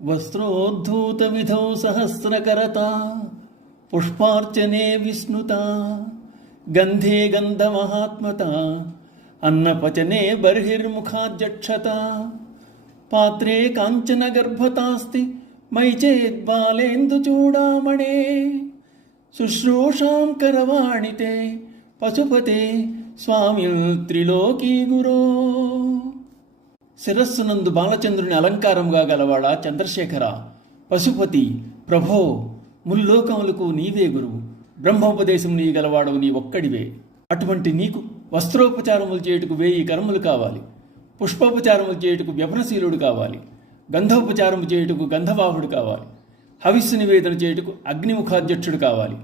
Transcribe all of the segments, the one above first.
వస్త్రోద్ధూత విధౌ సహస్రకరత పుష్పార్చనే విస్నుత గంధే గంధమహాత్మత అన్నపచనే బర్హిర్ముఖాధ్యక్షత పాత్రే Kanchana గర్భతాస్తి my చేద్బాలేందు చూడామణే శుశ్రూషాం కరవాణితే పశుపతే స్వామిల్ త్రిలోకీ గురో. శిరస్సునందు బాలచంద్రుని అలంకారంగా గలవాడా చంద్రశేఖర, పశుపతి, ప్రభో, ముల్లోకములకు నీవే గురువు, బ్రహ్మోపదేశం నీ గలవాడవు నీ ఒక్కడివే. అటువంటి నీకు వస్త్రోపచారములు చేయుటకు 1000 కర్మలు కావాలి, పుష్పోపచారములు చేయుటకు వ్యభనశీలుడు కావాలి, గంధోపచారము చేయుటకు గంధవాహుడు కావాలి, హవిస్సు నివేదన చేయుటకు అగ్నిముఖాధ్యక్షుడు కావాలి,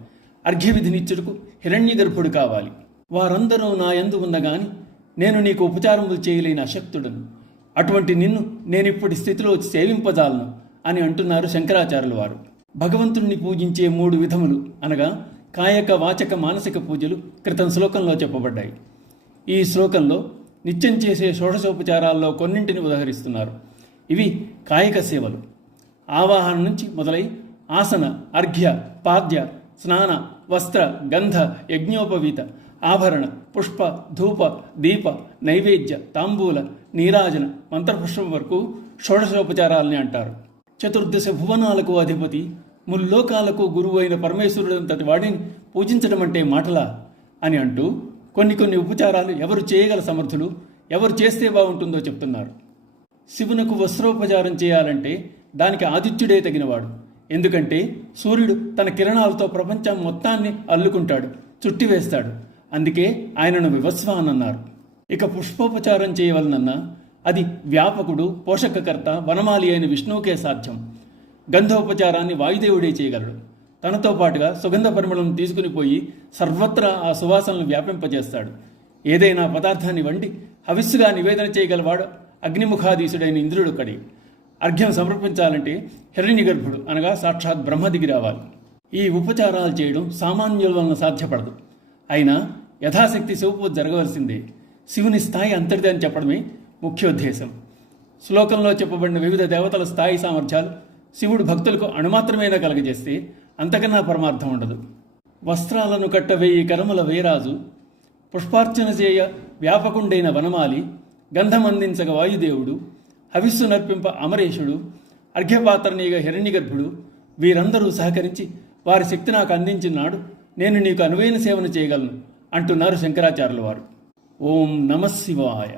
అర్ఘ్యవిధినిచ్చుటకు హిరణ్యగర్భుడు కావాలి. వారందరూ నా యందు ఉన్నగాని నేను నీకు ఉపచారములు చేయలేని అశక్తుడను. అటువంటి నిన్ను నేనిప్పటి స్థితిలో సేవింపజాలను అని అంటున్నారు శంకరాచార్యుల వారు. భగవంతుణ్ణి పూజించే 3 విధములు అనగా కాయక, వాచక, మానసిక పూజలు క్రితం శ్లోకంలో చెప్పబడ్డాయి. ఈ శ్లోకంలో నిత్యం చేసే షోడశోపచారాల్లో కొన్నింటిని ఉదహరిస్తున్నారు. ఇవి కాయక సేవలు. ఆవాహన నుంచి మొదలై ఆసన, అర్ఘ్య, పాద్య, స్నాన, వస్త్ర, గంధ, యజ్ఞోపవీత, ఆభరణ, పుష్ప, ధూప, దీప, నైవేద్య, తాంబూల, నీరాజన, మంత్రపుష్పం వరకు షోడశోపచారాలని అంటారు. చతుర్దశ భువనాలకు అధిపతి, ముల్లోకాలకు గురువు అయిన పరమేశ్వరుడంతటి వాడిని పూజించడం అంటే మాటలా అని అంటూ కొన్ని ఉపచారాలు ఎవరు చేయగల సమర్థులు, ఎవరు చేస్తే బాగుంటుందో చెప్తున్నారు. శివునకు వస్త్రోపచారం చేయాలంటే దానికి ఆదిత్యుడే తగినవాడు. ఎందుకంటే సూర్యుడు తన కిరణాలతో ప్రపంచం మొత్తాన్ని అల్లుకుంటాడు, చుట్టివేస్తాడు. అందుకే ఆయనను వివస్వాన్ అన్నారు. ఇక పుష్పోపచారం చేయవలనన్నా అది వ్యాపకుడు, పోషకకర్త, వనమాలి అయిన విష్ణువుకే సాధ్యం. గంధోపచారాన్ని వాయుదేవుడే చేయగలడు. తనతో పాటుగా సుగంధ పరిమళం తీసుకుని పోయి సర్వత్రా ఆ సువాసనలు వ్యాపింపజేస్తాడు. ఏదైనా పదార్థాన్ని వండి హవిస్సుగా నివేదన చేయగలవాడు అగ్నిముఖాధీశుడైన ఇంద్రుడొక్కడే. అర్ఘ్యం సమర్పించాలంటే హిరణ్యగర్భుడు అనగా సాక్షాత్ బ్రహ్మ దిగి రావాలి. ఈ ఉపచారాలు చేయడం సామాన్యుల వలన సాధ్యపడదు. అయినా యథాశక్తి శివపూజ జరగవలసిందే. శివుని స్థాయి అంతటిది అని చెప్పడమే ముఖ్యోద్దేశం. శ్లోకంలో చెప్పబడిన వివిధ దేవతల స్థాయి సామర్థ్యాలు శివుడు భక్తులకు అణుమాత్రమైనా కలగజేస్తే అంతకన్నా పరమార్థం ఉండదు. వస్త్రాలను కట్ట 1000 కరముల వేరాజు, పుష్పార్చన చేయ వ్యాపకుండైన వనమాలి, గంధమందించగ వాయుదేవుడు, హవిస్సు నర్పింప అమరేశుడు, అర్ఘ్యపాత్రనీగ హిరణ్యగర్భుడు వీరందరూ సహకరించి వారి శక్తి నాకు అందించినాడు నేను నీకు అనువైన సేవను చేయగలను అంటున్నారు శంకరాచార్యుల వారు. ఓం నమః శివాయ.